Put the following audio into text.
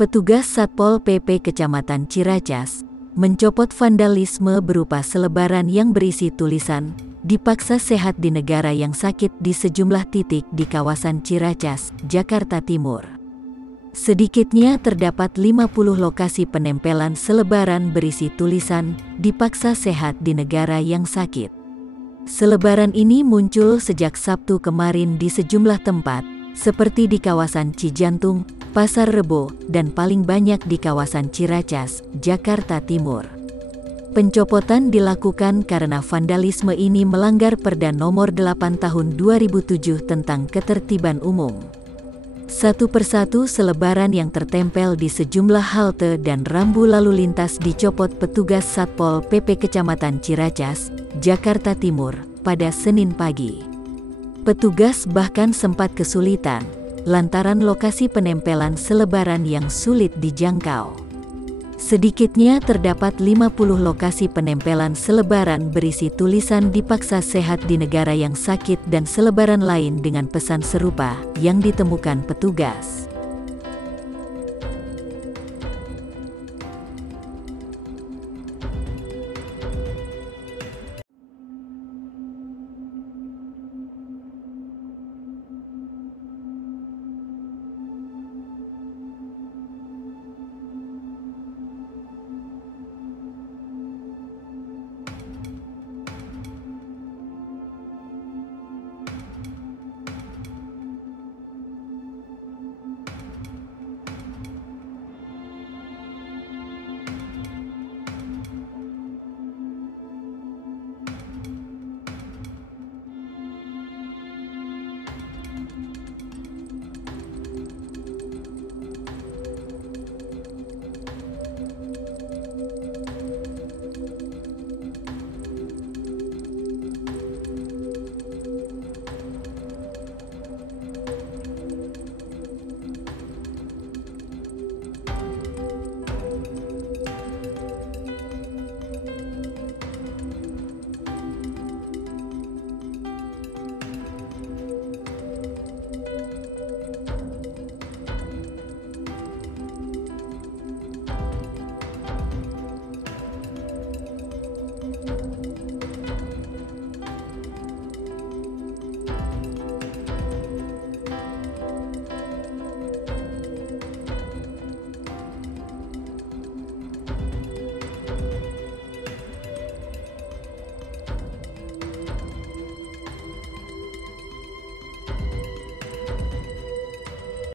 Petugas Satpol PP Kecamatan Ciracas mencopot vandalisme berupa selebaran yang berisi tulisan "Dipaksa Sehat di Negara yang Sakit" di sejumlah titik di kawasan Ciracas, Jakarta Timur. Sedikitnya terdapat 50 lokasi penempelan selebaran berisi tulisan "Dipaksa Sehat di Negara yang Sakit". Selebaran ini muncul sejak Sabtu kemarin di sejumlah tempat, seperti di kawasan Cijantung, Pasar Rebo, dan paling banyak di kawasan Ciracas, Jakarta Timur. Pencopotan dilakukan karena vandalisme ini melanggar Perda Nomor 8 Tahun 2007 tentang Ketertiban Umum. Satu persatu selebaran yang tertempel di sejumlah halte dan rambu lalu lintas dicopot petugas Satpol PP Kecamatan Ciracas, Jakarta Timur, pada Senin pagi. Petugas bahkan sempat kesulitan lantaran lokasi penempelan selebaran yang sulit dijangkau. Sedikitnya terdapat 50 lokasi penempelan selebaran berisi tulisan "Dipaksa Sehat di Negara yang Sakit" dan selebaran lain dengan pesan serupa yang ditemukan petugas.